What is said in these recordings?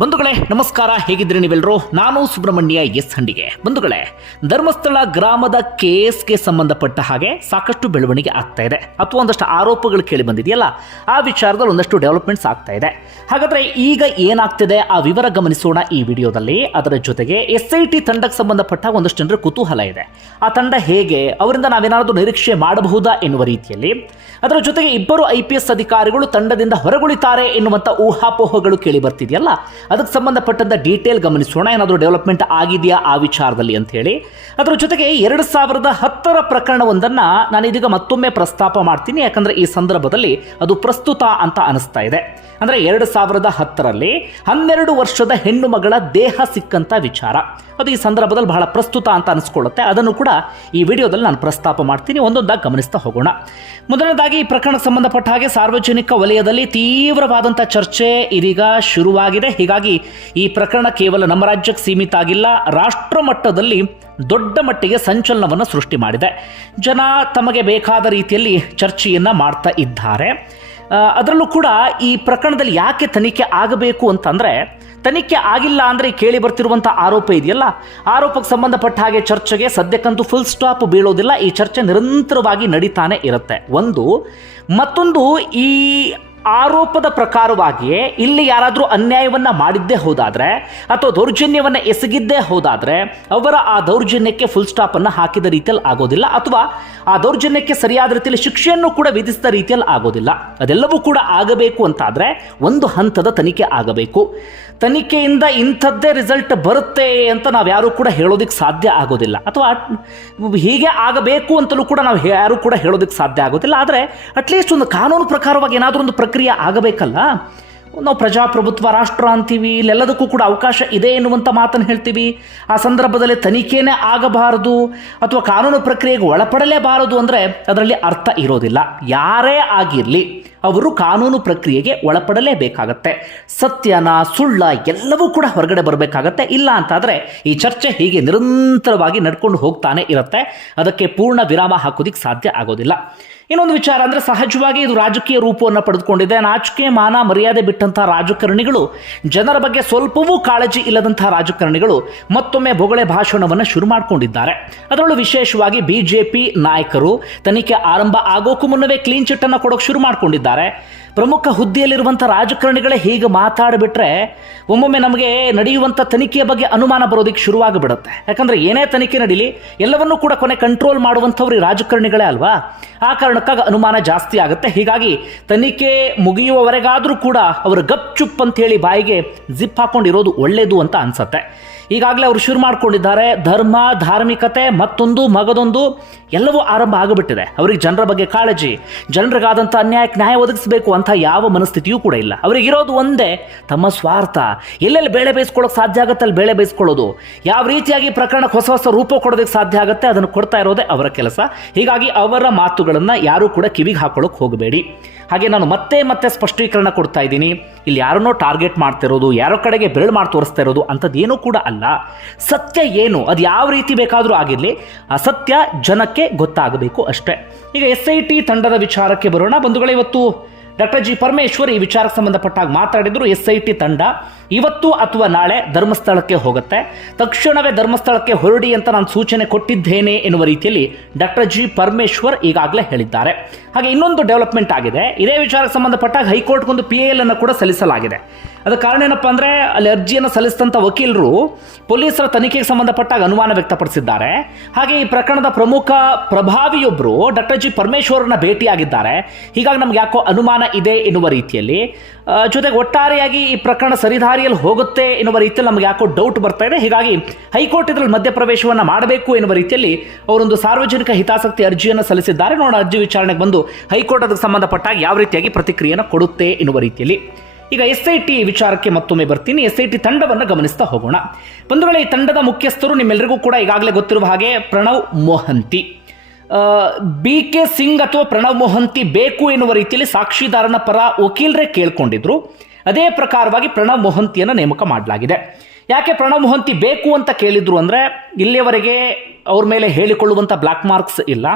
ಬಂಧುಗಳೇ, ನಮಸ್ಕಾರ. ಹೇಗಿದ್ರಿ ನೀವೆಲ್ಲರೂ ನಾನು ಸುಬ್ರಹ್ಮಣ್ಯ ಎಸ್ ಹಂಡಿಗೆ. ಬಂಧುಗಳೇ, ಧರ್ಮಸ್ಥಳ ಗ್ರಾಮದ ಕೇಸ್ಗೆ ಸಂಬಂಧಪಟ್ಟ ಹಾಗೆ ಸಾಕಷ್ಟು ಬೆಳವಣಿಗೆ ಆಗ್ತಾ ಇದೆ. ಅಥವಾ ಒಂದಷ್ಟು ಆರೋಪಗಳು ಕೇಳಿ ಬಂದಿದೆಯಲ್ಲ, ಆ ವಿಚಾರದಲ್ಲಿ ಒಂದಷ್ಟು ಡೆವಲಪ್ಮೆಂಟ್ಸ್ ಆಗ್ತಾ ಇದೆ. ಹಾಗಾದ್ರೆ ಈಗ ಏನಾಗ್ತಿದೆ? ಆ ವಿವರ ಗಮನಿಸೋಣ ಈ ವಿಡಿಯೋದಲ್ಲಿ. ಅದರ ಜೊತೆಗೆ ಎಸ್ ಐ ಟಿ ತಂಡಕ್ಕೆ ಸಂಬಂಧಪಟ್ಟ ಒಂದಷ್ಟು ಜನರ ಕುತೂಹಲ ಇದೆ. ಆ ತಂಡ ಹೇಗೆ? ಅವರಿಂದ ನಾವೇನಾದರೂ ನಿರೀಕ್ಷೆ ಮಾಡಬಹುದಾ ಎನ್ನುವ ರೀತಿಯಲ್ಲಿ. ಅದರ ಜೊತೆಗೆ ಇಬ್ಬರು ಐ ಪಿ ಎಸ್ ಅಧಿಕಾರಿಗಳು ತಂಡದಿಂದ ಹೊರಗುಳಿತಾರೆ ಎನ್ನುವಂಥ ಊಹಾಪೋಹಗಳು ಕೇಳಿ ಬರ್ತಿದೆಯಲ್ಲ ಅದಕ್ಕೆ ಸಂಬಂಧಪಟ್ಟಂಥ ಡೀಟೇಲ್ ಗಮನಿಸೋಣ. ಏನಾದರೂ ಡೆವಲಪ್ಮೆಂಟ್ ಆಗಿದೆಯಾ ಆ ವಿಚಾರದಲ್ಲಿ ಅಂತ ಅದರ ಜೊತೆಗೆ ಎರಡು ಸಾವಿರದ ಹತ್ತರ ಪ್ರಕರಣವೊಂದನ್ನು ನಾನು ಇದೀಗ ಮತ್ತೊಮ್ಮೆ ಪ್ರಸ್ತಾಪ ಮಾಡ್ತೀನಿ. ಯಾಕಂದರೆ ಈ ಸಂದರ್ಭದಲ್ಲಿ ಅದು ಪ್ರಸ್ತುತ ಅಂತ ಅನಿಸ್ತಾ ಇದೆ. ಅಂದರೆ ಎರಡು ಸಾವಿರದ ಹತ್ತರಲ್ಲಿ ಹನ್ನೆರಡು ವರ್ಷದ ಹೆಣ್ಣು ಮಗಳ ದೇಹ ಸಿಕ್ಕಂಥ ವಿಚಾರ. ಅದು ಈ ಸಂದರ್ಭದಲ್ಲಿ ಬಹಳ ಪ್ರಸ್ತುತ ಅಂತ ಅನಿಸ್ಕೊಳ್ಳುತ್ತೆ. ಅದನ್ನು ಕೂಡ ಈ ವಿಡಿಯೋದಲ್ಲಿ ನಾನು ಪ್ರಸ್ತಾಪ ಮಾಡ್ತೀನಿ. ಒಂದೊಂದಾಗಿ ಗಮನಿಸ್ತಾ ಹೋಗೋಣ. ಮೊದಲನೇದಾಗಿ ಈ ಪ್ರಕರಣಕ್ಕೆ ಸಂಬಂಧಪಟ್ಟ ಹಾಗೆ ಸಾರ್ವಜನಿಕ ವಲಯದಲ್ಲಿ ತೀವ್ರವಾದಂಥ ಚರ್ಚೆ ಇದೀಗ ಶುರುವಾಗಿದೆ. ಹೀಗಾಗಿ ಈ ಪ್ರಕರಣ ಕೇವಲ ನಮ್ಮ ರಾಜ್ಯಕ್ಕೆ ಸೀಮಿತ ಆಗಿಲ್ಲ, ರಾಷ್ಟ್ರ ಮಟ್ಟದಲ್ಲಿ ದೊಡ್ಡ ಮಟ್ಟಿಗೆ ಸಂಚಲನವನ್ನು ಸೃಷ್ಟಿ ಮಾಡಿದೆ. ಜನ ತಮಗೆ ಬೇಕಾದ ರೀತಿಯಲ್ಲಿ ಚರ್ಚೆಯನ್ನು ಮಾಡ್ತಾ ಇದ್ದಾರೆ. ಅದರಲ್ಲೂ ಕೂಡ ಈ ಪ್ರಕರಣದಲ್ಲಿ ಯಾಕೆ ತನಿಖೆ ಆಗಬೇಕು ಅಂತಂದರೆ, ತನಿಖೆ ಆಗಿಲ್ಲ ಅಂದರೆ ಕೇಳಿ ಬರ್ತಿರುವಂಥ ಆರೋಪ ಇದೆಯಲ್ಲ? ಆರೋಪಕ್ಕೆ ಸಂಬಂಧಪಟ್ಟ ಹಾಗೆ ಚರ್ಚೆಗೆ ಸದ್ಯಕ್ಕಂತೂ ಫುಲ್ ಸ್ಟಾಪ್ ಬೀಳೋದಿಲ್ಲ. ಈ ಚರ್ಚೆ ನಿರಂತರವಾಗಿ ನಡೀತಾನೆ ಇರುತ್ತೆ. ಒಂದು, ಮತ್ತೊಂದು ಈ ಆರೋಪದ ಪ್ರಕಾರವಾಗಿಯೇ ಇಲ್ಲಿ ಯಾರಾದರೂ ಅನ್ಯಾಯವನ್ನ ಮಾಡಿದ್ದೇ ಹೋದಾದರೆ ಅಥವಾ ದೌರ್ಜನ್ಯವನ್ನ ಎಸಗಿದ್ದೇ ಹೋದಾದರೆ ಅವರ ಆ ದೌರ್ಜನ್ಯಕ್ಕೆ ಫುಲ್ ಸ್ಟಾಪ್ ಅನ್ನ ಹಾಕಿದ ರೀತಿಯಲ್ಲಿ ಆಗೋದಿಲ್ಲ ಅಥವಾ ಆ ದೌರ್ಜನ್ಯಕ್ಕೆ ಸರಿಯಾದ ರೀತಿಯಲ್ಲಿ ಶಿಕ್ಷೆಯನ್ನು ಕೂಡ ವಿಧಿಸಿದ ರೀತಿಯಲ್ಲಿ ಆಗೋದಿಲ್ಲ. ಅದೆಲ್ಲವೂ ಕೂಡ ಆಗಬೇಕು ಅಂತಾದರೆ ಒಂದು ಹಂತದ ತನಿಖೆ ಆಗಬೇಕು. ತನಿಖೆಯಿಂದ ಇಂಥದ್ದೇ ರಿಸಲ್ಟ್ ಬರುತ್ತೆ ಅಂತ ನಾವು ಯಾರೂ ಕೂಡ ಹೇಳೋದಕ್ಕೆ ಸಾಧ್ಯ ಆಗೋದಿಲ್ಲ. ಅಥವಾ ಹೀಗೆ ಆಗಬೇಕು ಅಂತಲೂ ಕೂಡ ನಾವು ಯಾರೂ ಕೂಡ ಹೇಳೋದಕ್ಕೆ ಸಾಧ್ಯ ಆಗೋದಿಲ್ಲ. ಆದರೆ ಅಟ್ಲೀಸ್ಟ್ ಒಂದು ಕಾನೂನು ಪ್ರಕಾರವಾಗಿ ಏನಾದರೂ ಒಂದು ಪ್ರಕ್ರಿಯೆ ಆಗಬೇಕಲ್ಲ? ನಾವು ಪ್ರಜಾಪ್ರಭುತ್ವ, ರಾಷ್ಟ್ರ ಅಂತೀವಿ, ಇಲ್ಲೆಲ್ಲದಕ್ಕೂ ಕೂಡ ಅವಕಾಶ ಇದೆ ಎನ್ನುವಂಥ ಮಾತನ್ನು ಹೇಳ್ತೀವಿ. ಆ ಸಂದರ್ಭದಲ್ಲಿ ತನಿಖೆನೇ ಆಗಬಾರದು ಅಥವಾ ಕಾನೂನು ಪ್ರಕ್ರಿಯೆಗೆ ಒಳಪಡಲೇಬಾರದು ಅಂದರೆ ಅದರಲ್ಲಿ ಅರ್ಥ ಇರೋದಿಲ್ಲ. ಯಾರೇ ಆಗಿರಲಿ ಅವರು ಕಾನೂನು ಪ್ರಕ್ರಿಯೆಗೆ ಒಳಪಡಲೇಬೇಕಾಗತ್ತೆ. ಸತ್ಯನ, ಸುಳ್ಳ ಎಲ್ಲವೂ ಕೂಡ ಹೊರಗಡೆ ಬರಬೇಕಾಗತ್ತೆ. ಇಲ್ಲ ಅಂತಾದರೆ ಈ ಚರ್ಚೆ ಹೀಗೆ ನಿರಂತರವಾಗಿ ನಡ್ಕೊಂಡು ಹೋಗ್ತಾನೆ ಇರುತ್ತೆ. ಅದಕ್ಕೆ ಪೂರ್ಣ ವಿರಾಮ ಹಾಕೋದಿಕ್ಕೆ ಸಾಧ್ಯ ಆಗೋದಿಲ್ಲ. ಇನ್ನೊಂದು ವಿಚಾರ ಅಂದರೆ ಸಹಜವಾಗಿ ಇದು ರಾಜಕೀಯ ರೂಪವನ್ನು ಪಡೆದುಕೊಂಡಿದೆ. ನಾಚಿಕೆ, ಮಾನ, ಮರ್ಯಾದೆ ಬಿಟ್ಟಂತಹ ರಾಜಕಾರಣಿಗಳು, ಜನರ ಬಗ್ಗೆ ಸ್ವಲ್ಪವೂ ಕಾಳಜಿ ಇಲ್ಲದಂತಹ ರಾಜಕಾರಣಿಗಳು ಮತ್ತೊಮ್ಮೆ ಬೊಗಳೆ ಭಾಷಣವನ್ನು ಶುರು ಮಾಡಿಕೊಂಡಿದ್ದಾರೆ. ಅದರಲ್ಲೂ ವಿಶೇಷವಾಗಿ ಬಿಜೆಪಿ ನಾಯಕರು ತನಿಖೆ ಆರಂಭ ಆಗೋಕ್ಕೂ ಮುನ್ನವೇ ಕ್ಲೀನ್ ಚಿಟ್ ಅನ್ನು ಕೊಡೋಕೆ ಶುರು ಮಾಡಿಕೊಂಡಿದ್ದಾರೆ. ಪ್ರಮುಖ ಹುದ್ದೆಯಲ್ಲಿರುವಂಥ ರಾಜಕಾರಣಿಗಳೇ ಹೀಗೆ ಮಾತಾಡಿಬಿಟ್ರೆ ಒಮ್ಮೊಮ್ಮೆ ನಮಗೆ ನಡೆಯುವಂಥ ತನಿಖೆಯ ಬಗ್ಗೆ ಅನುಮಾನ ಬರೋದಕ್ಕೆ ಶುರುವಾಗಿಬಿಡುತ್ತೆ. ಯಾಕಂದರೆ ಏನೇ ತನಿಖೆ ನಡೀಲಿ, ಎಲ್ಲವನ್ನೂ ಕೂಡ ಕೊನೆ ಕಂಟ್ರೋಲ್ ಮಾಡುವಂಥವ್ರು ಈ ರಾಜಕಾರಣಿಗಳೇ ಅಲ್ವಾ? ಆ ಕಾರಣಕ್ಕಾಗಿ ಅನುಮಾನ ಜಾಸ್ತಿ ಆಗುತ್ತೆ. ಹೀಗಾಗಿ ತನಿಖೆ ಮುಗಿಯುವವರೆಗಾದರೂ ಕೂಡ ಅವರು ಗಪ್ ಚುಪ್ ಅಂತ ಹೇಳಿ ಬಾಯಿಗೆ ಜಿಪ್ ಹಾಕೊಂಡಿರೋದು ಒಳ್ಳೆಯದು ಅಂತ ಅನ್ಸತ್ತೆ. ಈಗಾಗಲೇ ಅವರು ಶುರು ಮಾಡ್ಕೊಂಡಿದ್ದಾರೆ. ಧರ್ಮ, ಧಾರ್ಮಿಕತೆ, ಮತ್ತೊಂದು, ಮಗದೊಂದು ಎಲ್ಲವೂ ಆರಂಭ ಆಗಿಬಿಟ್ಟಿದೆ. ಅವರಿಗೆ ಜನರ ಬಗ್ಗೆ ಕಾಳಜಿ, ಜನರಿಗಾದಂಥ ಅನ್ಯಾಯಕ್ಕೆ ನ್ಯಾಯ ಒದಗಿಸಬೇಕು ಅಂತ ಯಾವ ಮನಸ್ಥಿತಿಯೂ ಕೂಡ ಇಲ್ಲ. ಅವರಿಗಿರೋದು ಒಂದೇ, ತಮ್ಮ ಸ್ವಾರ್ಥ. ಎಲ್ಲೆಲ್ಲಿ ಬೇಳೆ ಬೇಯಿಸ್ಕೊಳ್ಳೋಕೆ ಸಾಧ್ಯ ಆಗುತ್ತೆ, ಅಲ್ಲಿ ಬೇಳೆ ಬೇಯಿಸ್ಕೊಳ್ಳೋದು. ಯಾವ ರೀತಿಯಾಗಿ ಪ್ರಕರಣಕ್ಕೆ ಹೊಸ ಹೊಸ ರೂಪ ಕೊಡೋದಕ್ಕೆ ಸಾಧ್ಯ ಆಗುತ್ತೆ, ಅದನ್ನು ಕೊಡ್ತಾ ಇರೋದೇ ಅವರ ಕೆಲಸ. ಹೀಗಾಗಿ ಅವರ ಮಾತುಗಳನ್ನು ಯಾರೂ ಕೂಡ ಕಿವಿಗೆ ಹಾಕೊಳ್ಳೋಕೆ ಹೋಗಬೇಡಿ. ಹಾಗೆ ನಾನು ಮತ್ತೆ ಮತ್ತೆ ಸ್ಪಷ್ಟೀಕರಣ ಕೊಡ್ತಾ ಇದ್ದೀನಿ. ಇಲ್ಲಿ ಯಾರನ್ನೋ ಟಾರ್ಗೆಟ್ ಮಾಡ್ತಿರೋದು, ಯಾರೋ ಕಡೆಗೆ ಬೆರಳು ಮಾಡಿ ತೋರಿಸ್ತಾ ಇರೋದು ಅಂಥದ್ದೇನೂ ಕೂಡ ಅಲ್ಲ. ಸತ್ಯ ಏನು? ಅದು ಯಾವ ರೀತಿ ಬೇಕಾದರೂ ಆಗಿರಲಿ ಆ ಸತ್ಯ ಜನಕ್ಕೆ ಗೊತ್ತಾಗಬೇಕು ಅಷ್ಟೇ. ಈಗ ಎಸ್ ಐ ಟಿ ತಂಡದ ವಿಚಾರಕ್ಕೆ ಬರೋಣ ಬಂಧುಗಳೇ, ಇವತ್ತು ಡಾಕ್ಟರ್ ಜಿ ಪರಮೇಶ್ವರ್ ಈ ವಿಚಾರಕ್ಕೆ ಸಂಬಂಧಪಟ್ಟಾಗ ಮಾತಾಡಿದ್ರು ಎಸ್ ಐ ಟಿ ತಂಡ. ಇವತ್ತು ಅಥವಾ ನಾಳೆ ಧರ್ಮಸ್ಥಳಕ್ಕೆ ಹೋಗುತ್ತೆ. ತಕ್ಷಣವೇ ಧರ್ಮಸ್ಥಳಕ್ಕೆ ಹೊರಡಿ ಅಂತ ನಾನು ಸೂಚನೆ ಕೊಟ್ಟಿದ್ದೇನೆ ಎನ್ನುವ ರೀತಿಯಲ್ಲಿ ಡಾಕ್ಟರ್ ಜಿ ಪರಮೇಶ್ವರ್ ಈಗಾಗಲೇ ಹೇಳಿದ್ದಾರೆ. ಹಾಗೆ ಇನ್ನೊಂದು ಡೆವಲಪ್ಮೆಂಟ್ ಆಗಿದೆ. ಇದೇ ವಿಚಾರಕ್ಕೆ ಸಂಬಂಧಪಟ್ಟಾಗ ಹೈಕೋರ್ಟ್ಗೊಂದು ಪಿ ಎಲ್ ಅನ್ನು ಕೂಡ ಸಲ್ಲಿಸಲಾಗಿದೆ. ಅದ ಕಾರಣ ಏನಪ್ಪ ಅಂದರೆ ಅಲ್ಲಿ ಅರ್ಜಿಯನ್ನು ಸಲ್ಲಿಸಿದಂಥ ವಕೀಲರು ಪೊಲೀಸರ ತನಿಖೆಗೆ ಸಂಬಂಧಪಟ್ಟಾಗ ಅನುಮಾನ ವ್ಯಕ್ತಪಡಿಸಿದ್ದಾರೆ. ಹಾಗೆ ಈ ಪ್ರಕರಣದ ಪ್ರಮುಖ ಪ್ರಭಾವಿಯೊಬ್ಬರು ಡಾಕ್ಟರ್ ಜಿ ಪರಮೇಶ್ವರನ್ನ ಭೇಟಿಯಾಗಿದ್ದಾರೆ. ಹೀಗಾಗಿ ನಮ್ಗೆ ಯಾಕೋ ಅನುಮಾನ ಇದೆ ಎನ್ನುವ ರೀತಿಯಲ್ಲಿ. ಜೊತೆಗೆ ಒಟ್ಟಾರೆಯಾಗಿ ಈ ಪ್ರಕರಣ ಸರಿದಾರಿಯಲ್ಲಿ ಹೋಗುತ್ತೆ ಎನ್ನುವ ರೀತಿಯಲ್ಲಿ ನಮ್ಗೆ ಯಾಕೋ ಡೌಟ್ ಬರ್ತಾ ಇದೆ. ಹೀಗಾಗಿ ಹೈಕೋರ್ಟ್ ಇದರಲ್ಲಿ ಮಧ್ಯಪ್ರವೇಶವನ್ನು ಮಾಡಬೇಕು ಎನ್ನುವ ರೀತಿಯಲ್ಲಿ ಅವರೊಂದು ಸಾರ್ವಜನಿಕ ಹಿತಾಸಕ್ತಿ ಅರ್ಜಿಯನ್ನು ಸಲ್ಲಿಸಿದ್ದಾರೆ. ನೋಡೋಣ ಅರ್ಜಿ ವಿಚಾರಣೆಗೆ ಬಂದು ಹೈಕೋರ್ಟ್ ಅದಕ್ಕೆ ಸಂಬಂಧಪಟ್ಟಾಗ ಯಾವ ರೀತಿಯಾಗಿ ಪ್ರತಿಕ್ರಿಯೆಯನ್ನು ಕೊಡುತ್ತೆ ಎನ್ನುವ ರೀತಿಯಲ್ಲಿ. ಈಗ ಎಸ್ ಐ ಟಿ ವಿಚಾರಕ್ಕೆ ಮತ್ತೊಮ್ಮೆ ಬರ್ತೀನಿ. ಎಸ್ ಐ ಟಿ ತಂಡವನ್ನು ಗಮನಿಸ್ತಾ ಹೋಗೋಣ. ಬಂಧುಗಳೇ, ಈ ತಂಡದ ಮುಖ್ಯಸ್ಥರು ನಿಮ್ಮೆಲ್ಲರಿಗೂ ಕೂಡ ಈಗಾಗಲೇ ಗೊತ್ತಿರುವ ಹಾಗೆ ಪ್ರಣವ್ ಮೋಹಂತಿ. ಬಿ ಕೆ ಸಿಂಗ್ ಅಥವಾ ಪ್ರಣವ್ ಮೋಹಂತಿ ಬೇಕು ಎನ್ನುವ ರೀತಿಯಲ್ಲಿ ಸಾಕ್ಷಿದಾರನ ಪರ ವಕೀಲರೇ ಕೇಳ್ಕೊಂಡಿದ್ರು. ಅದೇ ಪ್ರಕಾರವಾಗಿ ಪ್ರಣವ್ ಮೋಹಂತಿಯನ್ನು ನೇಮಕ ಮಾಡಲಾಗಿದೆ. ಯಾಕೆ ಪ್ರಣವ್ ಮೋಹಂತಿ ಬೇಕು ಅಂತ ಕೇಳಿದ್ರು ಅಂದರೆ, ಇಲ್ಲಿಯವರೆಗೆ ಅವ್ರ ಮೇಲೆ ಹೇಳಿಕೊಳ್ಳುವಂಥ ಬ್ಲ್ಯಾಕ್ ಮಾರ್ಕ್ಸ್ ಇಲ್ಲ.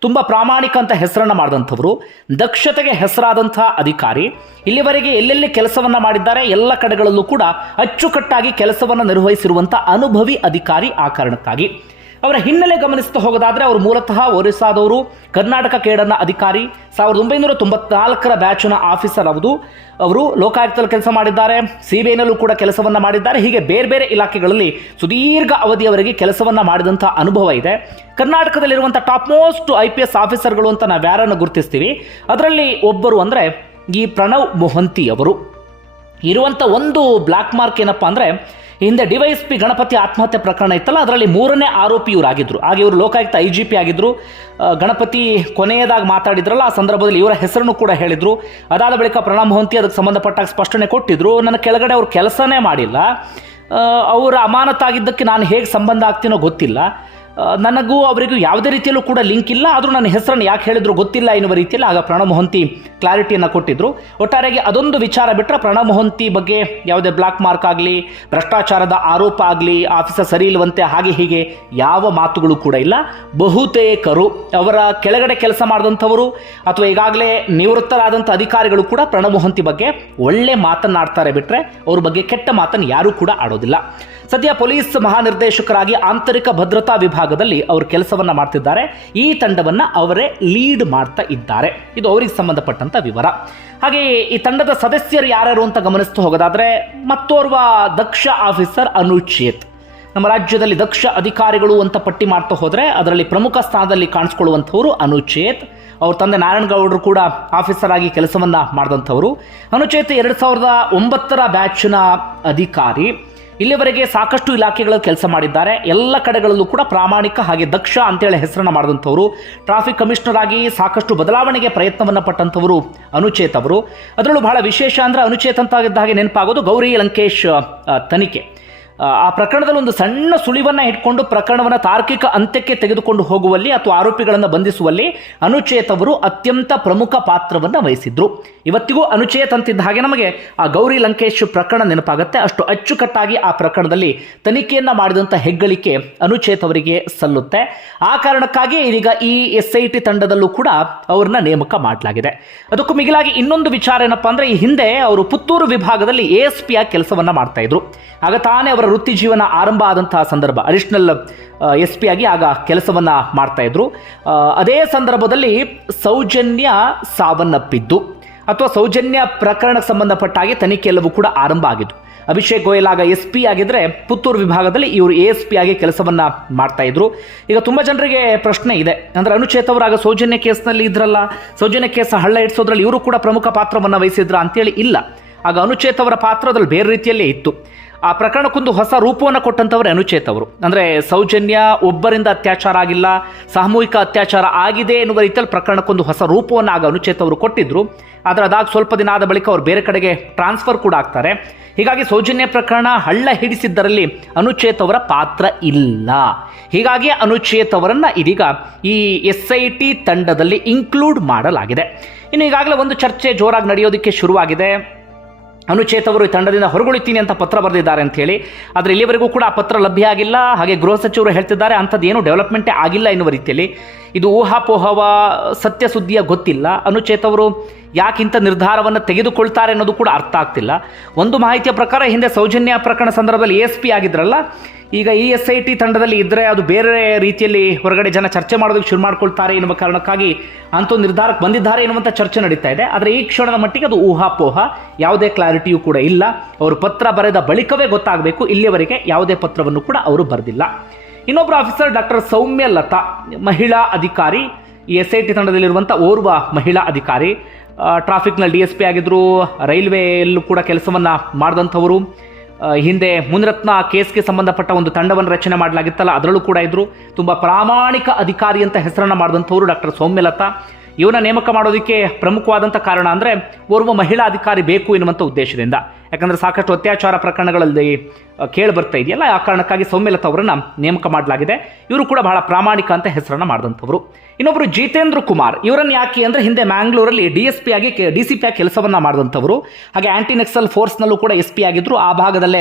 ತುಂಬ ಪ್ರಾಮಾಣಿಕ ಅಂತ ಹೆಸರನ್ನು ಮಾಡಿದಂಥವರು. ದಕ್ಷತೆಗೆ ಹೆಸರಾದಂಥ ಅಧಿಕಾರಿ. ಇಲ್ಲಿವರೆಗೆ ಎಲ್ಲೆಲ್ಲಿ ಕೆಲಸವನ್ನು ಮಾಡಿದ್ದಾರೆ, ಎಲ್ಲ ಕಡೆಗಳಲ್ಲೂ ಕೂಡ ಅಚ್ಚುಕಟ್ಟಾಗಿ ಕೆಲಸವನ್ನು ನಿರ್ವಹಿಸಿರುವಂಥ ಅನುಭವಿ ಅಧಿಕಾರಿ ಆ ಕಾರಣಕ್ಕಾಗಿ. ಅವರ ಹಿನ್ನೆಲೆ ಗಮನಿಸ್ತಾ ಹೋಗೋದಾದರೆ ಅವರು ಮೂಲತಃ ಒರಿಸ್ಸಾದವರು, ಕರ್ನಾಟಕ ಕೇಡರ್ನ ಅಧಿಕಾರಿ, ಸಾವಿರದ ಒಂಬೈನೂರ ತೊಂಬತ್ನಾಲ್ಕರ ಬ್ಯಾಚ್ನ ಆಫೀಸರ್ ಅವರು ಅವರು ಲೋಕಾಯುಕ್ತದಲ್ಲಿ ಕೆಲಸ ಮಾಡಿದ್ದಾರೆ ಸಿ ಬಿ ಐನಲ್ಲೂ ಕೂಡ ಕೆಲಸವನ್ನು ಮಾಡಿದ್ದಾರೆ. ಹೀಗೆ ಬೇರೆ ಬೇರೆ ಇಲಾಖೆಗಳಲ್ಲಿ ಸುದೀರ್ಘ ಅವಧಿಯವರೆಗೆ ಕೆಲಸವನ್ನು ಮಾಡಿದಂಥ ಅನುಭವ ಇದೆ. ಕರ್ನಾಟಕದಲ್ಲಿರುವಂಥ top most I P S ಆಫೀಸರ್ಗಳು ಅಂತ ನಾವು ಯಾರನ್ನು ಗುರುತಿಸ್ತೀವಿ? ಅದರಲ್ಲಿ ಒಬ್ಬರು ಅಂದರೆ ಈ ಪ್ರಣವ್ ಮೊಹಂತಿ ಅವರು. ಇರುವಂಥ ಒಂದು ಬ್ಲ್ಯಾಕ್ ಮಾರ್ಕ್ ಏನಪ್ಪ ಅಂದರೆ ಹಿಂದೆ ಡಿವೈಸ್ ಪಿ ಗಣಪತಿ ಆತ್ಮಹತ್ಯೆ ಪ್ರಕರಣ ಇತ್ತಲ್ಲ, ಅದರಲ್ಲಿ ಮೂರನೇ ಆರೋಪಿ ಇವರಾಗಿದ್ದರು ಹಾಗೆ ಇವರು ಲೋಕಾಯುಕ್ತ ಐ ಜಿ ಪಿ ಆಗಿದ್ದರು ಗಣಪತಿ ಕೊನೆಯದಾಗಿ ಮಾತಾಡಿದ್ರಲ್ಲ, ಆ ಸಂದರ್ಭದಲ್ಲಿ ಇವರ ಹೆಸರನ್ನು ಕೂಡ ಹೇಳಿದರು. ಅದಾದ ಬಳಿಕ ಪ್ರಣಾಮ್ ಮೊಹಂತಿ ಅದಕ್ಕೆ ಸಂಬಂಧಪಟ್ಟಾಗ ಸ್ಪಷ್ಟನೆ ಕೊಟ್ಟಿದ್ರು. ನನ್ನ ಕೆಳಗಡೆ ಅವರು ಕೆಲಸನೇ ಮಾಡಿಲ್ಲ. ಅವರ ಅಮಾನತಾಗಿದ್ದಕ್ಕೆ ನಾನು ಹೇಗೆ ಸಂಬಂಧ ಆಗ್ತೀನೋ ಗೊತ್ತಿಲ್ಲ. ನನಗೂ ಅವರಿಗೂ ಯಾವುದೇ ರೀತಿಯಲ್ಲೂ ಕೂಡ ಲಿಂಕ್ ಇಲ್ಲ. ಆದರೂ ನನ್ನ ಹೆಸರನ್ನು ಯಾಕೆ ಹೇಳಿದ್ರು ಗೊತ್ತಿಲ್ಲ ಎನ್ನುವ ರೀತಿಯಲ್ಲಿ ಆಗ ಪ್ರಣಮೋಹಂತಿ ಮೊಹಂತಿ ಕ್ಲಾರಿಟಿಯನ್ನು ಕೊಟ್ಟಿದ್ರು. ಒಟ್ಟಾರೆಯಾಗಿ ಅದೊಂದು ವಿಚಾರ ಬಿಟ್ಟರೆ ಪ್ರಣಮೋಹಂತಿ ಮೊಹಂತಿ ಬಗ್ಗೆ ಯಾವುದೇ ಬ್ಲಾಕ್ ಮಾರ್ಕ್ ಆಗಲಿ, ಭ್ರಷ್ಟಾಚಾರದ ಆರೋಪ ಆಗಲಿ ಆಫೀಸರ್ ಸರಿ ಇಲ್ಲವಂತೆ ಹಾಗೆ ಹೀಗೆ ಯಾವ ಮಾತುಗಳು ಕೂಡ ಇಲ್ಲ. ಬಹುತೇಕರು ಅವರ ಕೆಳಗಡೆ ಕೆಲಸ ಮಾಡಿದಂಥವರು ಅಥವಾ ಈಗಾಗಲೇ ನಿವೃತ್ತರಾದಂಥ ಅಧಿಕಾರಿಗಳು ಕೂಡ ಪ್ರಣವ್ ಮೊಹಂತಿ ಬಗ್ಗೆ ಒಳ್ಳೆ ಮಾತನ್ನಾಡ್ತಾರೆ ಬಿಟ್ಟರೆ ಅವ್ರ ಬಗ್ಗೆ ಕೆಟ್ಟ ಮಾತನ್ನು ಯಾರೂ ಕೂಡ ಆಡೋದಿಲ್ಲ. ಸದ್ಯ ಪೊಲೀಸ್ ಮಹಾನಿರ್ದೇಶಕರಾಗಿ ಆಂತರಿಕ ಭದ್ರತಾ ವಿಭಾಗದಲ್ಲಿ ಅವರು ಕೆಲಸವನ್ನ ಮಾಡ್ತಿದ್ದಾರೆ. ಈ ತಂಡವನ್ನ ಅವರೇ ಲೀಡ್ ಮಾಡ್ತಾ ಇದ್ದಾರೆ. ಇದು ಅವರಿಗೆ ಸಂಬಂಧಪಟ್ಟಂತ ವಿವರ. ಹಾಗೆ ಈ ತಂಡದ ಸದಸ್ಯರು ಯಾರ್ಯಾರು ಅಂತ ಗಮನಿಸ್ತಾ ಹೋಗೋದಾದ್ರೆ ಮತ್ತೋರ್ವ ದಕ್ಷ ಆಫೀಸರ್ ಅನುಚೇತ್. ನಮ್ಮ ರಾಜ್ಯದಲ್ಲಿ ದಕ್ಷ ಅಧಿಕಾರಿಗಳು ಅಂತ ಪಟ್ಟಿ ಮಾಡ್ತಾ ಹೋದರೆ ಅದರಲ್ಲಿ ಪ್ರಮುಖ ಸ್ಥಾನದಲ್ಲಿ ಕಾಣಿಸ್ಕೊಳ್ಳುವಂಥವರು ಅನುಚೇತ್. ಅವ್ರ ತಂದೆ ನಾರಾಯಣಗೌಡರು ಕೂಡ ಆಫೀಸರ್ ಆಗಿ ಕೆಲಸವನ್ನ ಮಾಡಿದಂಥವರು. ಅನುಚೇತ್ ಎರಡು ಸಾವಿರದ ಒಂಬತ್ತರ ಬ್ಯಾಚ್ನ ಅಧಿಕಾರಿ. ಇಲ್ಲಿವರೆಗೆ ಸಾಕಷ್ಟು ಇಲಾಖೆಗಳಲ್ಲಿ ಕೆಲಸ ಮಾಡಿದ್ದಾರೆ. ಎಲ್ಲ ಕಡೆಗಳಲ್ಲೂ ಕೂಡ ಪ್ರಾಮಾಣಿಕ ಹಾಗೆ ದಕ್ಷ ಅಂತೇಳಿ ಹೆಸರನ್ನ ಮಾಡಿದಂಥವರು. ಟ್ರಾಫಿಕ್ ಕಮಿಷನರ್ ಆಗಿ ಸಾಕಷ್ಟು ಬದಲಾವಣೆಗೆ ಪ್ರಯತ್ನವನ್ನು ಪಟ್ಟಂಥವರು ಅನುಚೇತ್ ಅವರು. ಅದರಲ್ಲೂ ಬಹಳ ವಿಶೇಷ ಅಂದ್ರೆ ಅನುಚೇತ್ ಅಂತ ಆಗಿದ್ದ ಹಾಗೆ ನೆನಪಾಗೋದು ಗೌರಿ ಲಂಕೇಶ್ ತನಿಖೆ. ಆ, ಪ್ರಕರಣದಲ್ಲಿ ಒಂದು ಸಣ್ಣ ಸುಳಿವನ್ನ ಇಟ್ಕೊಂಡು ಪ್ರಕರಣವನ್ನು ತಾರ್ಕಿಕ ಅಂತ್ಯಕ್ಕೆ ತೆಗೆದುಕೊಂಡು ಹೋಗುವಲ್ಲಿ ಅಥವಾ ಆರೋಪಿಗಳನ್ನು ಬಂಧಿಸುವಲ್ಲಿ ಅನುಚೇತ್ ಅವರು ಅತ್ಯಂತ ಪ್ರಮುಖ ಪಾತ್ರವನ್ನು ವಹಿಸಿದ್ರು. ಇವತ್ತಿಗೂ ಅನುಚೇತ್ ಅಂತಿದ್ದ ಹಾಗೆ ನಮಗೆ ಆ ಗೌರಿ ಲಂಕೇಶ್ ಪ್ರಕರಣ ನೆನಪಾಗುತ್ತೆ. ಅಷ್ಟು ಅಚ್ಚುಕಟ್ಟಾಗಿ ಆ ಪ್ರಕರಣದಲ್ಲಿ ತನಿಖೆಯನ್ನ ಮಾಡಿದಂಥ ಹೆಗ್ಗಳಿಕೆ ಅನುಚೇತ್ ಅವರಿಗೆ ಸಲ್ಲುತ್ತೆ. ಆ ಕಾರಣಕ್ಕಾಗಿ ಇದೀಗ ಈ ಎಸ್ ಐ ಟಿ ತಂಡದಲ್ಲೂ ಕೂಡ ಅವ್ರನ್ನ ನೇಮಕ ಮಾಡಲಾಗಿದೆ. ಅದಕ್ಕೂ ಮಿಗಿಲಾಗಿ ಇನ್ನೊಂದು ವಿಚಾರ ಏನಪ್ಪಾ ಅಂದ್ರೆ ಈ ಹಿಂದೆ ಅವರು ಪುತ್ತೂರು ವಿಭಾಗದಲ್ಲಿ ಎ ಎಸ್ ಪಿ ಆಗಿ ಕೆಲಸವನ್ನ ಮಾಡ್ತಾ ಇದ್ರು. ಆಗ ತಾನೇ ಅವರ ವೃತ್ತಿ ಜೀವನ ಆರಂಭ ಆದಂತಹ ಸಂದರ್ಭ. ಅಡಿಷನಲ್ ಎಸ್ ಪಿ ಆಗಿ ಆಗ ಕೆಲಸವನ್ನ ಮಾಡ್ತಾ ಇದ್ರು. ಅದೇ ಸಂದರ್ಭದಲ್ಲಿ ಸೌಜನ್ಯ ಸಾವನ್ನಪ್ಪಿದ್ದು ಅಥವಾ ಸೌಜನ್ಯ ಪ್ರಕರಣಕ್ಕೆ ಸಂಬಂಧಪಟ್ಟ ಹಾಗೆ ತನಿಖೆ ಎಲ್ಲವೂ ಕೂಡ ಆರಂಭ ಆಗಿದ್ದು. ಅಭಿಷೇಕ್ ಗೋಯಲ್ ಆಗ ಎಸ್ ಪಿ ಆಗಿದ್ರೆ ಪುತ್ತೂರು ವಿಭಾಗದಲ್ಲಿ ಇವರು ಎ ಎಸ್ ಪಿ ಆಗಿ ಕೆಲಸವನ್ನ ಮಾಡ್ತಾ ಇದ್ರು. ಈಗ ತುಂಬಾ ಜನರಿಗೆ ಪ್ರಶ್ನೆ ಇದೆ. ಅಂದ್ರೆ ಅನುಚೇತ್ ಅವರು ಆಗ ಸೌಜನ್ಯ ಕೇಸ್ನಲ್ಲಿ ಇದ್ರಲ್ಲ? ಸೌಜನ್ಯ ಕೇಸ್ ಹಳ್ಳ ಇಡಿಸೋದ್ರಲ್ಲಿ ಇವರು ಕೂಡ ಪ್ರಮುಖ ಪಾತ್ರವನ್ನು ವಹಿಸಿದ್ರ ಅಂತೇಳಿ ಇಲ್ಲ. ಆಗ ಅನುಚೇತ್ ಅವರ ಪಾತ್ರ ಅದ್ರಲ್ಲಿ ಬೇರೆ ರೀತಿಯಲ್ಲೇ ಇತ್ತು. ಆ ಪ್ರಕರಣಕ್ಕೊಂದು ಹೊಸ ರೂಪವನ್ನು ಕೊಟ್ಟಂಥವ್ರೆ ಅನುಚೇತ್ ಅವರು. ಅಂದರೆ ಸೌಜನ್ಯ, ಒಬ್ಬರಿಂದ ಅತ್ಯಾಚಾರ ಆಗಿಲ್ಲ, ಸಾಮೂಹಿಕ ಅತ್ಯಾಚಾರ ಆಗಿದೆ ಎನ್ನುವ ರೀತಿಯಲ್ಲಿ ಪ್ರಕರಣಕ್ಕೊಂದು ಹೊಸ ರೂಪವನ್ನು ಆಗ ಅನುಚೇತ್ ಅವರು ಕೊಟ್ಟಿದ್ರು. ಆದರೆ ಅದಾಗ ಸ್ವಲ್ಪ ದಿನ ಆದ ಬಳಿಕ ಅವರು ಬೇರೆ ಕಡೆಗೆ ಟ್ರಾನ್ಸ್ಫರ್ ಕೂಡ ಆಗ್ತಾರೆ. ಹೀಗಾಗಿ ಸೌಜನ್ಯ ಪ್ರಕರಣ ಹಳ್ಳ ಹಿಡಿಸಿದ್ದರಲ್ಲಿ ಅನುಚೇತ್ ಅವರ ಪಾತ್ರ ಇಲ್ಲ. ಹೀಗಾಗಿ ಅನುಚೇತ್ ಅವರನ್ನು ಇದೀಗ ಈ ಎಸ್ ಐ ಟಿ ತಂಡದಲ್ಲಿ ಇನ್ಕ್ಲೂಡ್ ಮಾಡಲಾಗಿದೆ. ಇನ್ನು ಈಗಾಗಲೇ ಒಂದು ಚರ್ಚೆ ಜೋರಾಗಿ ನಡೆಯೋದಕ್ಕೆ ಶುರುವಾಗಿದೆ. ಅನುಚೇತ್ ಅವರು ಈ ತಂಡದಿಂದ ಹೊರಗುಳಿತೀನಿ ಅಂತ ಪತ್ರ ಬರೆದಿದ್ದಾರೆ ಅಂತ ಹೇಳಿ. ಆದರೆ ಇಲ್ಲಿವರೆಗೂ ಕೂಡ ಆ ಪತ್ರ ಲಭ್ಯ ಆಗಿಲ್ಲ. ಹಾಗೆ ಗೃಹ ಸಚಿವರು ಹೇಳ್ತಿದ್ದಾರೆ ಅಂಥದ್ದು ಡೆವಲಪ್ಮೆಂಟೇ ಆಗಿಲ್ಲ ಎನ್ನುವ ರೀತಿಯಲ್ಲಿ. ಇದು ಊಹಾಪೋಹವ ಸತ್ಯ ಸುದ್ದಿಯ ಗೊತ್ತಿಲ್ಲ. ಅನುಚೇತ್ ಅವರು ಯಾಕಿಂತ ನಿರ್ಧಾರವನ್ನು ತೆಗೆದುಕೊಳ್ತಾರೆ ಅನ್ನೋದು ಕೂಡ ಅರ್ಥ ಆಗ್ತಿಲ್ಲ. ಒಂದು ಮಾಹಿತಿಯ ಪ್ರಕಾರ ಹಿಂದೆ ಸೌಜನ್ಯ ಪ್ರಕರಣ ಸಂದರ್ಭದಲ್ಲಿ ಎಸ್ ಪಿ ಆಗಿದ್ರಲ್ಲ, ಈಗ ಇ ಎಸ್ ಐ ಟಿ ತಂಡದಲ್ಲಿ ಇದ್ದರೆ ಅದು ಬೇರೆ ರೀತಿಯಲ್ಲಿ ಹೊರಗಡೆ ಜನ ಚರ್ಚೆ ಮಾಡೋದಕ್ಕೆ ಶುರು ಮಾಡ್ಕೊಳ್ತಾರೆ ಎನ್ನುವ ಕಾರಣಕ್ಕಾಗಿ ಅಂಥ ನಿರ್ಧಾರಕ್ಕೆ ಬಂದಿದ್ದಾರೆ ಎನ್ನುವಂಥ ಚರ್ಚೆ ನಡೀತಾ ಇದೆ. ಆದರೆ ಈ ಕ್ಷಣದ ಮಟ್ಟಿಗೆ ಅದು ಊಹಾಪೋಹ, ಯಾವುದೇ ಕ್ಲಾರಿಟಿಯೂ ಕೂಡ ಇಲ್ಲ. ಅವರು ಪತ್ರ ಬರೆದ ಬಳಿಕವೇ ಗೊತ್ತಾಗಬೇಕು, ಇಲ್ಲಿಯವರೆಗೆ ಯಾವುದೇ ಪತ್ರವನ್ನು ಕೂಡ ಅವರು ಬರೆದಿಲ್ಲ. ಇನ್ನೊಬ್ಬರು ಆಫೀಸರ್ ಡಾಕ್ಟರ್ ಸೌಮ್ಯ ಲತಾ, ಮಹಿಳಾ ಅಧಿಕಾರಿ, ಈ ಎಸ್ ಐ ಟಿ ತಂಡದಲ್ಲಿರುವಂಥ ಓರ್ವ ಮಹಿಳಾ ಅಧಿಕಾರಿ ಆ, ಟ್ರಾಫಿಕ್ನಲ್ಲಿ ಡಿ ಎಸ್ ಪಿ ಆಗಿದ್ದರು ರೈಲ್ವೆಯಲ್ಲೂ ಕೂಡ ಕೆಲಸವನ್ನು ಮಾಡಿದಂಥವರು. ಹಿಂದೆ ಮುನಿರತ್ನ ಕೇಸ್ಗೆ ಸಂಬಂಧಪಟ್ಟ ಒಂದು ತಂಡವನ್ನು ರಚನೆ ಮಾಡಲಾಗಿತ್ತಲ್ಲ ಅದರಲ್ಲೂ ಕೂಡ ಇದ್ದರು ತುಂಬ ಪ್ರಾಮಾಣಿಕ ಅಧಿಕಾರಿ ಅಂತ ಹೆಸರನ್ನು ಮಾಡಿದಂಥವರು ಡಾಕ್ಟರ್ ಸೌಮ್ಯಲತಾ. ಇವನ ನೇಮಕ ಮಾಡೋದಕ್ಕೆ ಪ್ರಮುಖವಾದಂಥ ಕಾರಣ ಅಂದರೆ ಓರ್ವ ಮಹಿಳಾ ಅಧಿಕಾರಿ ಬೇಕು ಎನ್ನುವಂಥ ಉದ್ದೇಶದಿಂದ. ಯಾಕಂದರೆ ಸಾಕಷ್ಟು ಅತ್ಯಾಚಾರ ಪ್ರಕರಣಗಳಲ್ಲಿ ಕೇಳಿ ಬರ್ತಾ ಇದೆಯಲ್ಲ, ಆ ಕಾರಣಕ್ಕಾಗಿ ಸೌಮ್ಯಲತಾ ಅವರನ್ನು ನೇಮಕ ಮಾಡಲಾಗಿದೆ. ಇವರು ಕೂಡ ಬಹಳ ಪ್ರಾಮಾಣಿಕ ಅಂತ ಹೆಸರನ್ನು ಮಾಡಿದಂಥವ್ರು. ಇನ್ನೊಬ್ಬರು ಜಿತೇಂದ್ರ ಕುಮಾರ್, ಇವರನ್ನು ಯಾಕೆ ಅಂದರೆ ಹಿಂದೆ ಮ್ಯಾಂಗ್ಳೂರಲ್ಲಿ ಡಿ ಎಸ್ ಪಿ ಆಗಿ ಡಿ ಸಿ ಪಿ ಆಗಿ ಕೆಲಸವನ್ನು ಮಾಡಿದಂಥವ್ರು. ಹಾಗೆ ಆ್ಯಂಟಿ ನಕ್ಸಲ್ ಫೋರ್ಸ್ನಲ್ಲೂ ಕೂಡ ಎಸ್ ಪಿ ಆಗಿದ್ದರು ಆ ಭಾಗದಲ್ಲೇ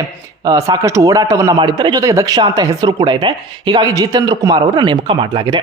ಸಾಕಷ್ಟು ಓಡಾಟವನ್ನು ಮಾಡಿದ್ದಾರೆ. ಜೊತೆಗೆ ದಕ್ಷ ಅಂತ ಹೆಸರು ಕೂಡ ಇದೆ. ಹೀಗಾಗಿ ಜಿತೇಂದ್ರ ಕುಮಾರ್ ಅವರನ್ನು ನೇಮಕ ಮಾಡಲಾಗಿದೆ.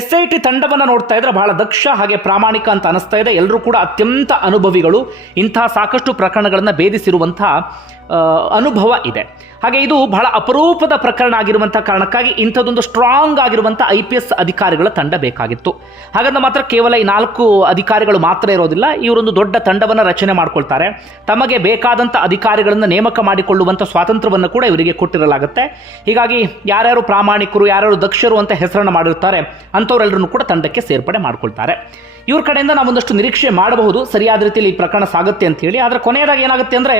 ಎಸ್ ಐ ಟಿ ತಂಡವನ್ನು ನೋಡ್ತಾ ಇದ್ರೆ ಬಹಳ ದಕ್ಷ ಹಾಗೆ ಪ್ರಾಮಾಣಿಕ ಅಂತ ಅನಿಸ್ತಾ ಇದೆ. ಎಲ್ಲರೂ ಕೂಡ ಅತ್ಯಂತ ಅನುಭವಿಗಳು. ಇಂತಹ ಸಾಕಷ್ಟು ಪ್ರಕರಣಗಳನ್ನು ಭೇದಿಸಿರುವಂತಹ ಆ, ಅನುಭವ ಇದೆ. ಹಾಗೆ ಇದು ಬಹಳ ಅಪರೂಪದ ಪ್ರಕರಣ ಆಗಿರುವಂಥ ಕಾರಣಕ್ಕಾಗಿ ಇಂಥದ್ದೊಂದು ಸ್ಟ್ರಾಂಗ್ ಆಗಿರುವಂಥ ಐ ಪಿ ಎಸ್ ಅಧಿಕಾರಿಗಳ ತಂಡ ಬೇಕಾಗಿತ್ತು. ಹಾಗಂದ್ರೆ ಮಾತ್ರ ಕೇವಲ ಈ ನಾಲ್ಕು ಅಧಿಕಾರಿಗಳು ಮಾತ್ರ ಇರೋದಿಲ್ಲ ಇವರೊಂದು ದೊಡ್ಡ ತಂಡವನ್ನು ರಚನೆ ಮಾಡ್ಕೊಳ್ತಾರೆ. ತಮಗೆ ಬೇಕಾದಂಥ ಅಧಿಕಾರಿಗಳನ್ನು ನೇಮಕ ಮಾಡಿಕೊಳ್ಳುವಂಥ ಸ್ವಾತಂತ್ರ್ಯವನ್ನು ಕೂಡ ಇವರಿಗೆ ಕೊಟ್ಟಿರಲಾಗುತ್ತೆ. ಹೀಗಾಗಿ ಯಾರ್ಯಾರು ಪ್ರಾಮಾಣಿಕರು ಯಾರ್ಯಾರು ದಕ್ಷರು ಅಂತ ಹೆಸರನ್ನು ಮಾಡಿರ್ತಾರೆ ಅಂಥವರೆಲ್ಲರನ್ನು ಕೂಡ ತಂಡಕ್ಕೆ ಸೇರ್ಪಡೆ ಮಾಡ್ಕೊಳ್ತಾರೆ. ಇವ್ರ ಕಡೆಯಿಂದ ನಾವು ಒಂದಷ್ಟು ನಿರೀಕ್ಷೆ ಮಾಡಬಹುದು, ಸರಿಯಾದ ರೀತಿಯಲ್ಲಿ ಈ ಪ್ರಕರಣ ಸಾಗುತ್ತೆ ಅಂತ ಹೇಳಿ. ಆದರೆ ಕೊನೆಯದಾಗಿ ಏನಾಗುತ್ತೆ ಅಂದರೆ,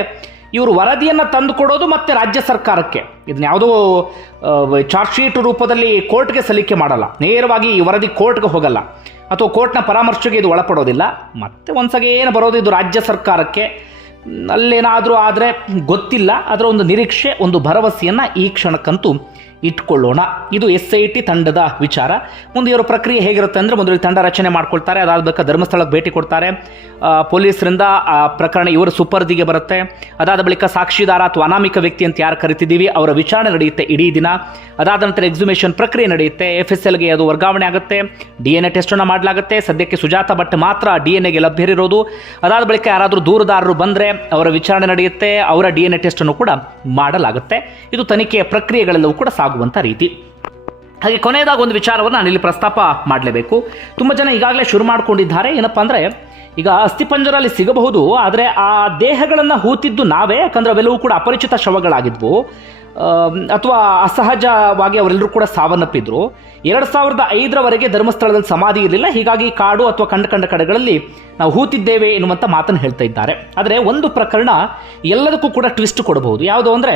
ಇವರು ವರದಿಯನ್ನು ತಂದು ಕೊಡೋದು ಮತ್ತೆ ರಾಜ್ಯ ಸರ್ಕಾರಕ್ಕೆ. ಇದನ್ನ ಯಾವುದೋ ಚಾರ್ಜ್ ಶೀಟ್ ರೂಪದಲ್ಲಿ ಕೋರ್ಟ್ಗೆ ಸಲ್ಲಿಕೆ ಮಾಡಲ್ಲ. ನೇರವಾಗಿ ಈ ವರದಿ ಕೋರ್ಟ್ಗೆ ಹೋಗಲ್ಲ. ಅಥವಾ ಕೋರ್ಟ್ನ ಪರಾಮರ್ಶೆಗೆ ಇದು ಒಳಪಡೋದಿಲ್ಲ. ಮತ್ತೆ ಒಂದ್ಸಗೇನು ಬರೋದು ಇದು ರಾಜ್ಯ ಸರ್ಕಾರಕ್ಕೆ? ಅಲ್ಲೇನಾದರೂ ಆದರೆ ಗೊತ್ತಿಲ್ಲ. ಅದರ ಒಂದು ನಿರೀಕ್ಷೆ, ಒಂದು ಭರವಸೆಯನ್ನು ಈ ಕ್ಷಣಕ್ಕಂತೂ ಇಟ್ಕೊಳ್ಳೋಣ. ಇದು ಎಸ್ ಐ ಟಿ ತಂಡದ ವಿಚಾರ. ಮುಂದೆ ಇವರ ಪ್ರಕ್ರಿಯೆ ಹೇಗಿರುತ್ತೆ ಅಂದರೆ ಮೊದಲು ತಂಡ ರಚನೆ ಮಾಡ್ಕೊಳ್ತಾರೆ ಅದಾದ ಬಳಿಕ ಧರ್ಮಸ್ಥಳಕ್ಕೆ ಭೇಟಿ ಕೊಡ್ತಾರೆ. ಪೊಲೀಸರಿಂದ ಆ ಪ್ರಕರಣ ಇವರ ಸುಪರ್ದಿಗೆ ಬರುತ್ತೆ. ಅದಾದ ಬಳಿಕ ಸಾಕ್ಷಿದಾರ ಅಥವಾ ಅನಾಮಿಕ ವ್ಯಕ್ತಿ ಅಂತ ಯಾರು ಕರಿತಿದ್ದೀವಿ, ಅವರ ವಿಚಾರಣೆ ನಡೆಯುತ್ತೆ ಇಡೀ ದಿನ. ಅದಾದ ನಂತರ ಎಕ್ಸಿಮೇಷನ್ ಪ್ರಕ್ರಿಯೆ ನಡೆಯುತ್ತೆ. ಎಫ್ ಎಸ್ ಎಲ್ಗೆ ಅದು ವರ್ಗಾವಣೆ ಆಗುತ್ತೆ. ಡಿ ಎನ್ ಎ ಟೆಸ್ಟನ್ನು ಮಾಡಲಾಗುತ್ತೆ. ಸದ್ಯಕ್ಕೆ ಸುಜಾತ ಭಟ್ ಮಾತ್ರ ಡಿ ಎನ್ ಎಗೆ ಲಭ್ಯವಿರೋದು ಅದಾದ ಬಳಿಕ ಯಾರಾದರೂ ದೂರದಾರರು ಬಂದರೆ ಅವರ ವಿಚಾರಣೆ ನಡೆಯುತ್ತೆ. ಅವರ ಡಿ ಎನ್ ಎ ಟೆಸ್ಟನ್ನು ಕೂಡ ಮಾಡಲಾಗುತ್ತೆ. ಇದು ತನಿಖೆಯ ಪ್ರಕ್ರಿಯೆಗಳೆಲ್ಲವೂ ಕೂಡ ಸಾಗುವಂಥ ರೀತಿ. ಹಾಗೆ ಕೊನೆಯದಾಗಿ ಒಂದು ವಿಚಾರವನ್ನು ನಾನು ಇಲ್ಲಿ ಪ್ರಸ್ತಾಪ ಮಾಡಲೇಬೇಕು. ತುಂಬ ಜನ ಈಗಾಗಲೇ ಶುರು ಮಾಡಿಕೊಂಡಿದ್ದಾರೆ. ಏನಪ್ಪ ಅಂದರೆ, ಈಗ ಅಸ್ಥಿಪಂಜರ ಅಲ್ಲಿ ಸಿಗಬಹುದು, ಆದರೆ ಆ ದೇಹಗಳನ್ನು ಹೂತಿದ್ದು ನಾವೇ, ಯಾಕಂದರೆ ಅವೆಲ್ಲವೂ ಕೂಡ ಅಪರಿಚಿತ ಶವಗಳಾಗಿದ್ವು. ಅಥವಾ ಅಸಹಜವಾಗಿ ಅವರೆಲ್ಲರೂ ಕೂಡ ಸಾವನ್ನಪ್ಪಿದ್ರು. ಎರಡು ಸಾವಿರದ ಐದರವರೆಗೆ ಧರ್ಮಸ್ಥಳದಲ್ಲಿ ಸಮಾಧಿ ಇರಲಿಲ್ಲ. ಹೀಗಾಗಿ ಕಾಡು ಅಥವಾ ಕಂಡ ಕಂಡ ಕಡೆಗಳಲ್ಲಿ ನಾವು ಹೂತಿದ್ದೇವೆ ಎನ್ನುವಂಥ ಮಾತನ್ನು ಹೇಳ್ತಾ ಇದ್ದಾರೆ. ಆದರೆ ಒಂದು ಪ್ರಕರಣ ಎಲ್ಲದಕ್ಕೂ ಕೂಡ ಟ್ವಿಸ್ಟ್ ಕೊಡಬಹುದು. ಯಾವುದು ಅಂದರೆ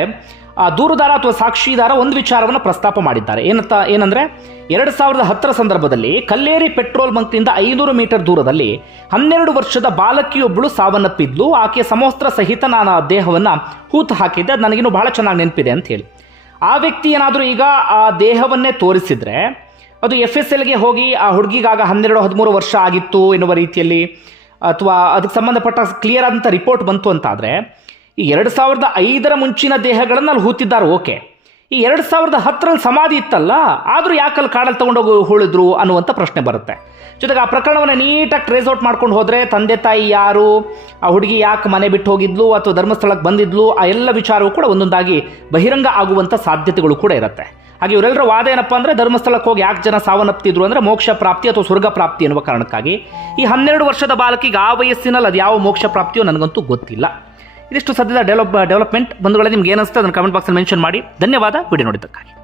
ಆ ದೂರುದಾರ ಅಥವಾ ಸಾಕ್ಷಿದಾರ ಒಂದು ವಿಚಾರವನ್ನು ಪ್ರಸ್ತಾಪ ಮಾಡಿದ್ದಾರೆ. ಏನಂತ, ಏನಂದ್ರೆ, ಎರಡು ಸಾವಿರದ ಹತ್ತರ ಸಂದರ್ಭದಲ್ಲಿ ಕಲ್ಲೇರಿ ಪೆಟ್ರೋಲ್ ಬಂಕ್ನಿಂದ ಐನೂರು ಮೀಟರ್ ದೂರದಲ್ಲಿ ಹನ್ನೆರಡು ವರ್ಷದ ಬಾಲಕಿಯೊಬ್ಬಳು ಸಾವನ್ನಪ್ಪಿದ್ಲು. ಆಕೆ ಸಮವಸ್ತ್ರ ಸಹಿತ ನಾನು ಆ ದೇಹವನ್ನು ಹೂತು ಹಾಕಿದ್ದೆ. ಅದು ನನಗಿನ್ನೂ ಬಹಳ ಚೆನ್ನಾಗಿ ನೆನಪಿದೆ ಅಂತ ಹೇಳಿ. ಆ ವ್ಯಕ್ತಿ ಏನಾದರೂ ಈಗ ಆ ದೇಹವನ್ನೇ ತೋರಿಸಿದ್ರೆ, ಅದು ಎಫ್ ಎಸ್ ಎಲ್ಗೆ ಹೋಗಿ ಆ ಹುಡುಗಿಗಾಗ ಹನ್ನೆರಡು, ಹದಿಮೂರು ವರ್ಷ ಆಗಿತ್ತು ಎನ್ನುವ ರೀತಿಯಲ್ಲಿ, ಅಥವಾ ಅದಕ್ಕೆ ಸಂಬಂಧಪಟ್ಟ ಕ್ಲಿಯರ್ ಆದಂಥ ರಿಪೋರ್ಟ್ ಬಂತು ಅಂತಾದರೆ ಈ ಎರಡು ಸಾವಿರದ ಐದರ ಮುಂಚಿನ ದೇಹಗಳನ್ನು ಅಲ್ಲಿ ಹೂತಿದ್ದಾರೆ, ಓಕೆ. ಈ ಎರಡು ಸಾವಿರದ ಹತ್ತರಲ್ಲಿ ಸಮಾಧಿ ಇತ್ತಲ್ಲ, ಆದರೂ ಯಾಕಲ್ಲಿ ಕಾಡಲ್ಲಿ ತೊಗೊಂಡೋಗಿ ಹೋಳಿದ್ರು ಅನ್ನುವಂಥ ಪ್ರಶ್ನೆ ಬರುತ್ತೆ. ಜೊತೆಗೆ ಆ ಪ್ರಕರಣವನ್ನು ನೀಟಾಗಿ ಟ್ರೇಸ್ ಔಟ್ ಮಾಡ್ಕೊಂಡು ಹೋದರೆ ತಂದೆ ತಾಯಿ ಯಾರು, ಆ ಹುಡುಗಿ ಯಾಕೆ ಮನೆ ಬಿಟ್ಟು ಹೋಗಿದ್ಲು ಅಥವಾ ಧರ್ಮಸ್ಥಳಕ್ಕೆ ಬಂದಿದ್ಲು, ಆ ಎಲ್ಲ ವಿಚಾರವೂ ಕೂಡ ಒಂದೊಂದಾಗಿ ಬಹಿರಂಗ ಆಗುವಂಥ ಸಾಧ್ಯತೆಗಳು ಕೂಡ ಇರುತ್ತೆ. ಹಾಗೆ ಇವರೆಲ್ಲರ ವಾದ ಏನಪ್ಪ ಅಂದರೆ ಧರ್ಮಸ್ಥಳಕ್ಕೆ ಹೋಗಿ ಯಾಕೆ ಜನ ಸಾವನ್ನಪ್ತಿದ್ರು ಅಂದರೆ ಮೋಕ್ಷ ಪ್ರಾಪ್ತಿ ಅಥವಾ ಸ್ವರ್ಗ ಪ್ರಾಪ್ತಿ ಎನ್ನುವ ಕಾರಣಕ್ಕಾಗಿ. ಈ ಹನ್ನೆರಡು ವರ್ಷದ ಬಾಲಕಿಗೆ ಆ ವಯಸ್ಸಿನಲ್ಲಿ ಅದು ಯಾವ ಮೋಕ್ಷ ಪ್ರಾಪ್ತಿಯೋ ನನಗಂತೂ ಗೊತ್ತಿಲ್ಲ. ಇದಿಷ್ಟು ಸದ್ಯದ ಡೆವಲಪ್ ಡೆವಲಪ್ಮೆಂಟ್ ಬಂಧುಗಳೇ ನಿಮ್ಗೆ ಏನಿಸುತ್ತೆ ಅದನ್ನು ಕಮೆಂಟ್ ಬಾಕ್ಸಲ್ಲಿ ಮೆನ್ಷನ್ ಮಾಡಿ. ಧನ್ಯವಾದ. ವಿಡಿಯೋ ನೋಡಿದ್ದಕ್ಕಾಗಿ.